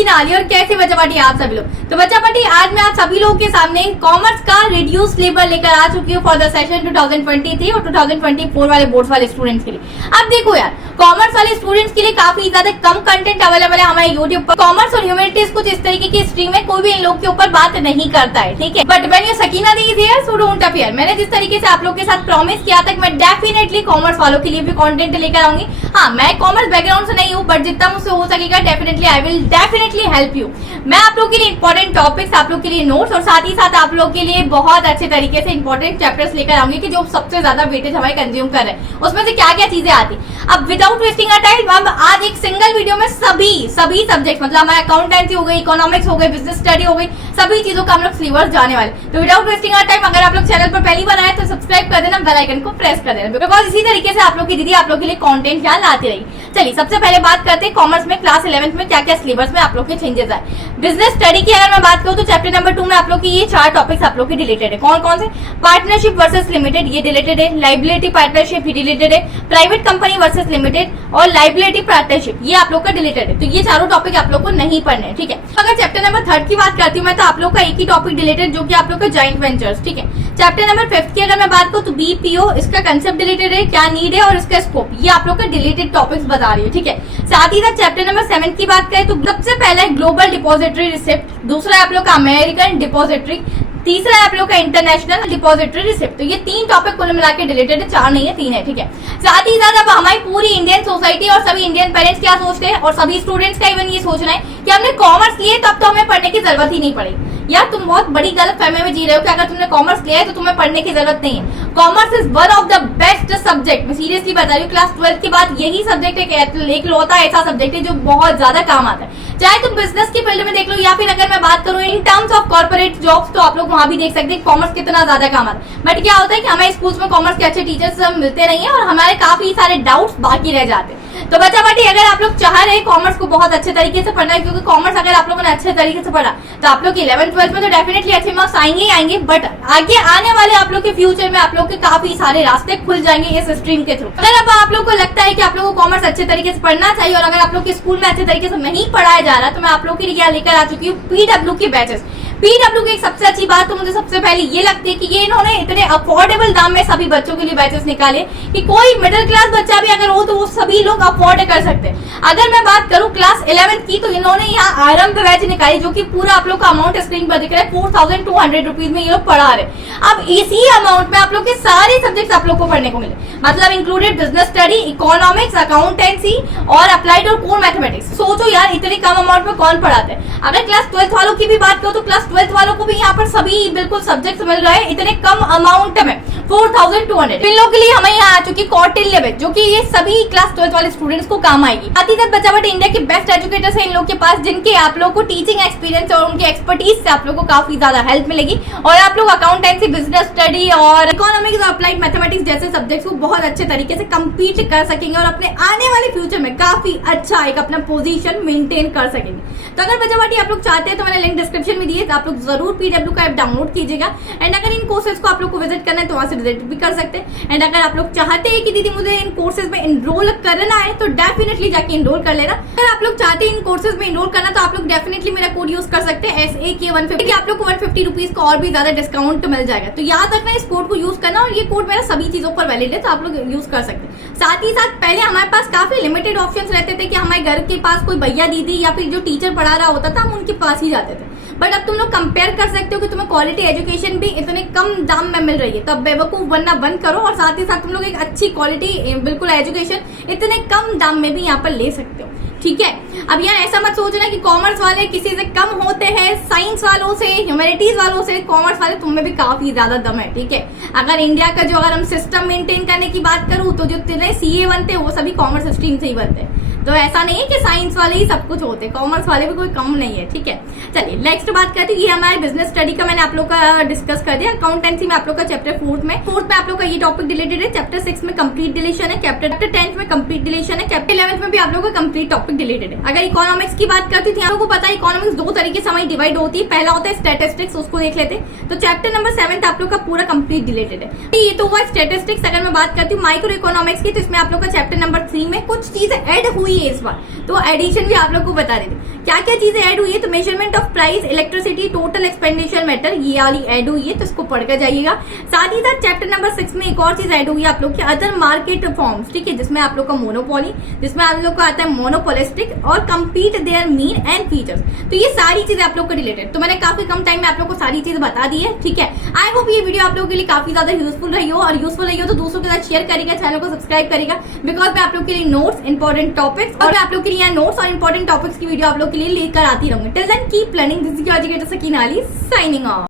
की नाली और कैसे बच्चा पार्टी आप सभी लोग। तो बच्चा पार्टी आज मैं आप सभी लोगों के सामने कॉमर्स का रिड्यूस सिलेबस लेकर आ चुकी हूँ फॉर द सेशन 2023 और 2024 वाले बोर्ड्स वाले स्टूडेंट्स के लिए। अब देखो यार, कॉमर्स वाले स्टूडेंट्स के लिए काफी ज्यादा कम कंटेंट अवेलेबल है हमारे यूट्यूब पर। कॉमर्स और ह्यूमैनिटीज कुछ इस तरीके की स्ट्रीम है, कोई भी इन लोग के ऊपर बात नहीं करता है, ठीक है। But when you Sakina the is here so don't affair. मैंने जिस तरीके से आप लोग के साथ प्रॉमिस किया था कि मैं डेफिनेटली कॉमर्स वालों के लिए भी कंटेंट लेकर आऊंगी। हाँ, मैं कॉमर्स बैकग्राउंड से नहीं हूँ, बट जितना मुझसे हो सकेगा definitely I will definitely help you. मैं आप लोग के लिए इंपॉर्टेंट टॉपिक्स, आप लोग के लिए नोट्स और साथ ही साथ आप लोग के लिए बहुत अच्छे तरीके से इंपॉर्टेंट चैप्टर्स लेकर आऊंगी कि जो सबसे ज्यादा वेटेज हमारे कंज्यूम कर रहे हैं, उसमें से क्या क्या चीजें आती। अब विदाउट वेस्टिंग अ टाइम, अब आज एक सिंगल वीडियो में सभी सब्जेक्ट मतलब हमारे अकाउंटेंसी हो गई, इकोनॉमिक्स हो गई, बिजनेस स्टडी हो गई, सभी चीजों का हम लोग सिलेबस जाने वाले। तो विदाउट वेस्टिंग अ टाइम, अगर आप लोग चैनल पर पहली बार आए तो सब्सक्राइब कर देना, बेल आइकन को प्रेस कर देना, बिकॉज इसी तरीके से आप लोग की दीदी आप लोग के लिए कंटेंट यहाँ लाती रही। चलिए सबसे पहले बात करते हैं कॉमर्स में क्लास 11th में क्या क्या सिलेबस में आप लोग के चेंजेस आए। बिजनेस स्टडी की अगर मैं बात करूं तो चैप्टर नंबर 2 में आप लोग की ये 4 टॉपिक्स आप लोग के डिलीटेड है। कौन कौन से? पार्टनरशिप वर्सेस लिमिटेड, ये डिलीटेड है। लाइबिलिटी पार्टनरशिप भी डिलीटेड है। प्राइवेट कंपनी वर्सेस लिमिटेड और लाइबिलिटी पार्टनरशिप, ये आप लोग का डिलीटेड है। तो ये चारों टॉपिक आप लोग को नहीं पढ़ने हैं, ठीक है। अगर चैप्टर नंबर 3 की बात करती हूँ मैं, तो आप लोग का एक ही टॉपिक डिलीटेड जो कि आप लोग का जॉइंट वेंचर्स, ठीक है। चैप्टर नंबर 5 की अगर मैं बात करूँ तो बीपीओ, इसका कंसेप्ट डिलीटेड है, क्या नीड है और इसका स्कोप, ये आप लोग का डिलीटेड टॉपिक्स बता रही है, ठीक है। साथ ही साथ चैप्टर नंबर 7 की बात करें तो सबसे पहला है ग्लोबल डिपॉजिटरी रिसिप्ट, दूसरा है आप लोग का अमेरिकन डिपॉजिटरी, तीसरा है आप लोग का इंटरनेशनल डिपॉजिटरी रिसिप्ट। तो ये 3 टॉपिक कुल मिला के डिलीटेड है, 4 नहीं है 3 है, ठीक है। साथ ही साथ अब हमारी पूरी इंडियन सोसाइटी और सभी इंडियन पेरेंट्स क्या सोचते हैं और सभी स्टूडेंट्स का इवन ये सोचना है कि हमने कॉमर्स लिए तब तो हमें पढ़ने की जरूरत ही नहीं पड़ेगी। यार तुम बहुत बड़ी गलत फहमी में जी रहे हो कि अगर तुमने कॉमर्स लिया है तो तुम्हें पढ़ने की जरूरत नहीं है। Commerce is one of the best subject, मैं सीरियसली बता रही हूँ। क्लास 12 के बाद यही सब्जेक्ट एक लौता ऐसा सब्जेक्ट है जो बहुत ज्यादा काम आता है, चाहे तुम बिजनेस की फील्ड में देख लो या फिर अगर मैं बात करूँ in terms of corporate jobs, तो आप लोग वहां भी देख सकते हैं कॉमर्स कितना ज्यादा काम आता है। बट क्या होता है कि हमें स्कूल्स में कॉमर्स के अच्छे टीचर्स मिलते नहीं है और हमारे काफी सारे डाउट्स बाकी रह जाते हैं। तो बच्चा बाटी, अगर आप लोग चाह रहे हैं कॉमर्स को बहुत अच्छे तरीके से पढ़ना है, क्योंकि कॉमर्स अगर आप लोगों ने अच्छे तरीके से पढ़ा तो आप लोग 11th 12th में तो डेफिनेटली अच्छे मार्क्स आएंगे ही आएंगे, बट आगे आने वाले आप लोग के फ्यूचर में आप लोग के काफी सारे रास्ते खुल जाएंगे इस स्ट्रीम के थ्रू। अगर अब आप लोग को लगता है कि आप लोग को कॉमर्स अच्छे तरीके से पढ़ना चाहिए और अगर आप लोग के स्कूल में अच्छे तरीके से नहीं पढ़ाया जा रहा, तो मैं आप लोग के लिए यहाँ लेकर आ चुकी हूँ पीडब्ल्यू के बैचेस। पीडब्ल्यू की एक सबसे अच्छी बात तो मुझे सबसे पहले ये लगती है कि ये इन्होंने इतने अफोर्डेबल दाम में सभी बच्चों के लिए बैचेस निकाले कि कोई मिडिल क्लास बच्चा भी अगर हो तो वो सभी लोग अफोर्ड कर सकते हैं। अगर मैं बात करूं क्लास 11th की, तो इन्होंने यहाँ आरंभ बैच निकाली जो कि पूरा आप लोग का अमाउंट स्क्रीन पर दिख रहा है, 4200 रुपीज में ये लोग पढ़ा रहे। अब इसी अमाउंट में आप लोग के सारे सब्जेक्ट आप लोग को पढ़ने को मिले, मतलब included business study, economics, accountancy और अप्लाइड और कोर मैथमेटिक्स। सोचो यार, इतने कम अमाउंट में कौन पढ़ाते हैं। अगर क्लास 12th वालों की भी बात करो तो क्लास 12th वालों को भी यहाँ पर सभी बिल्कुल सब्जेक्ट मिल रहे हैं इतने कम अमाउंट में, 4200। इन लोगों के लिए हमें यहाँ आ चुकी कौटिल्य बैच, जो कि ये सभी क्लास 12th वाले स्टूडेंट्स को काम आएगी। साथ ही साथ बच्चा बट इंडिया के बेस्ट एजुकेटर्स हैं इन लोग के पास, जिनके आप लोग को टीचिंग एक्सपीरियंस और उनके एक्सपर्टीज से आप लोग को काफी ज्यादा हेल्प मिलेगी और आप लोग अकाउंटेंसी, बिजनेस स्टडी और इकोनॉमिक्स और अप्लाइड मैथमेटिक्स जैसे सब्जेक्ट्स को बहुत अच्छे तरीके से कम्पीट कर सकेंगे और अपने आने वाले फ्यूचर में काफी अच्छा एक अपना पोजीशन मेंटेन कर सकेंगे। तो अगर बच्चा बाटी आप लोग चाहते हैं तो मैंने लिंक डिस्क्रिप्शन में दिए, तो आप लोग जरूर पीडब्ल्यू का ऐप डाउनलोड कीजिएगा। एंड अगर इन कोर्सेज को आप लोग को विजिट करना है तो वहां से विजिट भी कर सकते हैं। एंड अगर आप लोग चाहते हैं कि दीदी मुझे इन कोर्सेज में इनरोल करना है तो डेफिनेटली जाके इनरोल कर लेना। अगर आप लोग चाहते हैं इन कोर्सेज में इनरोल करना तो आप लोग डेफिनेटली मेरा कोड यूज कर सकते हैं SAK150, आप लोग को 150 रुपीज का और भी ज्यादा डिस्काउंट मिल जाएगा। तो याद रखना इस कोड को यूज करना और ये कोड मेरा सभी चीजों पर वैलिड है, तो आप लोग यूज कर सकते हैं। साथ ही साथ पहले हमारे पास काफी लिमिटेड ऑप्शंस रहते थे कि हमारे घर के पास कोई भैया दीदी या फिर जो टीचर पढ़ा रहा होता था हम उनके पास ही जाते थे, बट अब तुम लोग कंपेयर कर सकते हो कि तुम्हें क्वालिटी एजुकेशन भी इतने कम दाम में मिल रही है, तब बेवकूफ बनना बंद करो और साथ ही साथ तुम लोग एक अच्छी क्वालिटी बिल्कुल एजुकेशन इतने कम दाम में भी यहाँ पर ले सकते हो, ठीक है। अब यहाँ ऐसा मत सोचना कि कॉमर्स वाले किसी से कम होते हैं, साइंस वालों से, ह्यूमैनिटीज वालों से। कॉमर्स वाले तुम में भी काफी ज्यादा दम है, ठीक है। अगर इंडिया का जो अगर हम सिस्टम मेंटेन करने की बात करूँ तो जो तेरे CA बनते हैं वो सभी कॉमर्स स्ट्रीम से ही बनते हैं। तो ऐसा नहीं है कि साइंस वाले ही सब कुछ होते, कॉमर्स वाले भी कोई कम नहीं है, ठीक है। चलिए नेक्स्ट बात करते हैं, ये हमारे बिजनेस स्टडी का मैंने आप लोग का डिस्कस कर दिया। अकाउंटेंसी में आप लोग का चैप्टर 4th में आप लोग का ये टॉपिक डिलीटेड है। चैप्टर 6 में कंप्लीट डिलीशन है, चैप्टर 10th में कंप्लीट डिलीशन है, चैप्टर 11th में भी आप लोग का कंप्लीट टॉपिक डिलीटेड है। अगर इकोनॉमिक्स की बात करती थी, आप लोगों को पता है इकोनॉमिक्स 2 तरीके से हमारी डिवाइड होती है। पहला होता है स्टैटिस्टिक्स, उसको देख लेते हैं। तो चैप्टर नंबर 7 आप लोग का पूरा कंप्लीट डिलीटेड है। ये तो हुआ स्टैटिस्टिक्स। अगर मैं बात करती हूँ माइक्रो इकोनॉमिक्स की, तो इसमें आप लोग का चैप्टर नंबर 3 में कुछ चीजें ऐड हुई है इस बार, तो एडिशन भी आप लोग को बता देती। क्या क्या चीजें ऐड हुई है, तो measurement of price, electricity, total expenditure matter, ये वाली ऐड हुई है, तो इसको पढ़कर जाइएगा। साथ ही साथ चैप्टर नंबर 6 में एक और चीज ऐड हुई है आप लोग की, अदर मार्केट फॉर्म्स, ठीक है, जिसमें आप लोग का मोनोपोली, जिसमें आप लोग का आता है मोनोपोलिस्टिक और compete there mean and features. तो ये सारी चीजें आप लोग को रिलेटेड, तो मैंने काफी कम टाइम में आप लोग को सारी चीजें बता दी है, ठीक है। आई होप ये वीडियो आप लोगों के लिए काफी ज्यादा यूजफुल रही हो, और यूजफुल रही हो तो दूसरों के साथ शेयर करेगा, चैनल को सब्सक्राइब करेगा, बिकॉज मैं आप लोग के लिए नोट्स, इंपॉर्टेंट टॉपिक्स और मैं आप लोग के लिए नोट्स और इंपॉर्टेंट टॉपिक्स की वीडियो आप लोग के लिए लेकर आती रहूंगी। Till then keep learning, this is your educator Sakina Ali signing of.